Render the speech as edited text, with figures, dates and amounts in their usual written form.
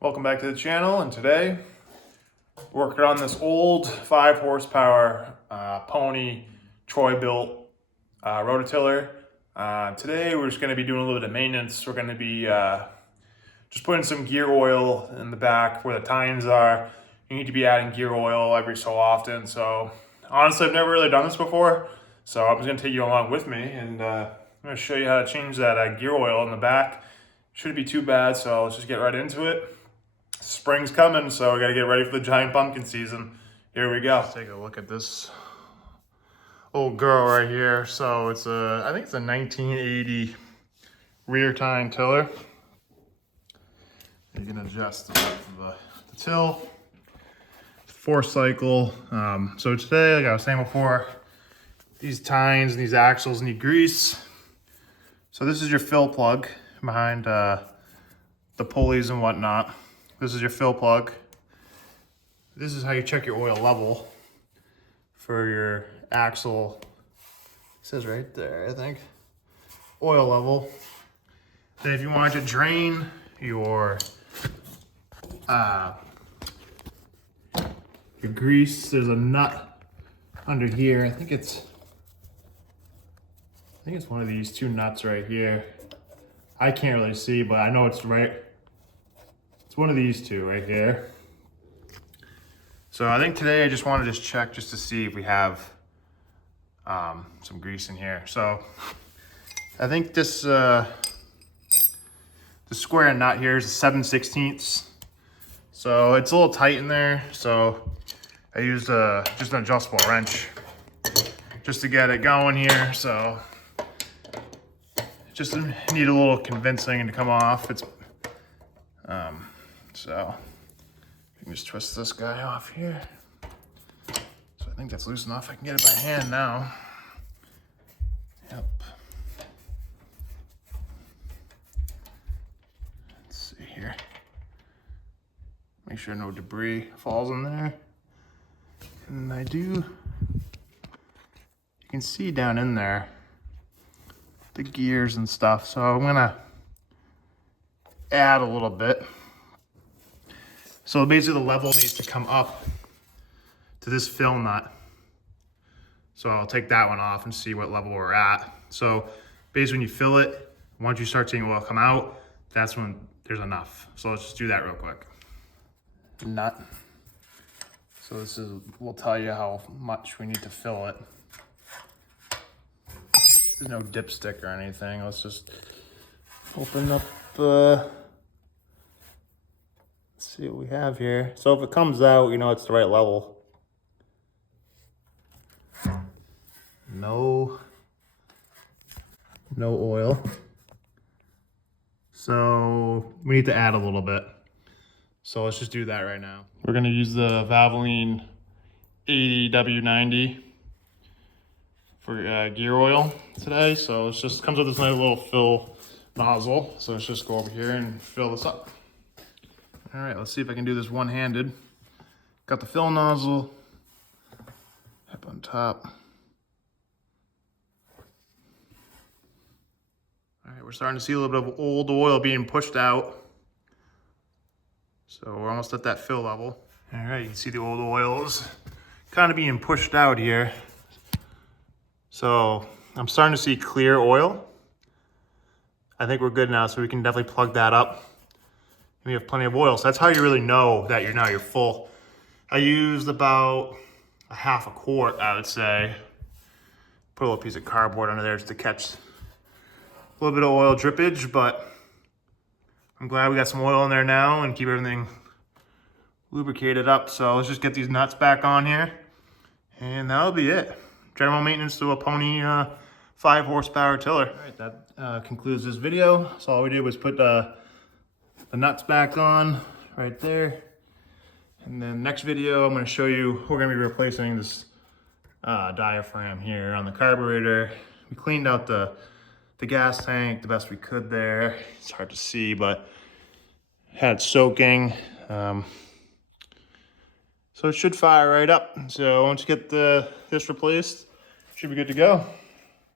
Welcome back to the channel, and today working on this old 5 horsepower Pony Troy-built rototiller. Today we're just going to be doing a little bit of maintenance. We're going to be just putting some gear oil in the back where the tines are. You need to be adding gear oil every so often. So honestly, I've never really done this before, so I'm just going to take you along with me, and I'm going to show you how to change that gear oil in the back. Shouldn't be too bad, so let's just get right into it. Spring's coming, so we gotta get ready for the giant pumpkin season. Here we go. Let's take a look at this old girl right here. So it's I think it's a 1980 rear tine tiller. You can adjust the depth of the till. 4-cycle. So today, like I was saying before, these tines and these axles need grease. So this is your fill plug behind the pulleys and whatnot. This is your fill plug. This is how you check your oil level for your axle. It says right there, I think. Oil level. Then if you want to drain your grease, there's a nut under here. I think it's one of these 2 nuts right here. I can't really see, but I know it's right. It's one of these 2 right here. So I think today I just want to check just to see if we have some grease in here. So I think this the square nut here is a 7/16. So it's a little tight in there. So I used just an adjustable wrench just to get it going here. So just need a little convincing to come off. It's so you can just twist this guy off here. So I think that's loose enough. I can get it by hand now. Yep. Let's see here. Make sure no debris falls in there. And you can see down in there the gears and stuff. So I'm gonna add a little bit. So basically the level needs to come up to this fill nut. So I'll take that one off and see what level we're at. So basically when you fill it, once you start seeing oil come out, that's when there's enough. So let's just do that real quick. Nut. So this will tell you how much we need to fill it. There's no dipstick or anything. Let's just open up, see what we have here. So if it comes out, you know it's the right level. No oil. So we need to add a little bit. So let's just do that right now. We're gonna use the Valvoline 80 W90 for gear oil today. So it's just comes with this nice little fill nozzle. So let's just go over here and fill this up. All right, let's see if I can do this one-handed. Got the fill nozzle up on top. All right, we're starting to see a little bit of old oil being pushed out. So we're almost at that fill level. All right, you can see the old oils kind of being pushed out here. So I'm starting to see clear oil. I think we're good now, so we can definitely plug that up. We have plenty of oil, so that's how you really know that you're full. I used about a half a quart, I would say. Put a little piece of cardboard under there just to catch a little bit of oil drippage, but I'm glad we got some oil in there now and keep everything lubricated up. So let's just get these nuts back on here, and that'll be it. General maintenance to a Pony 5 horsepower tiller. All right, that concludes this video. So all we did was put the nuts back on right there. And then next video, I'm gonna show you, we're gonna be replacing this diaphragm here on the carburetor. We cleaned out the gas tank the best we could there. It's hard to see, but had soaking. So it should fire right up. So once you get this replaced, should be good to go.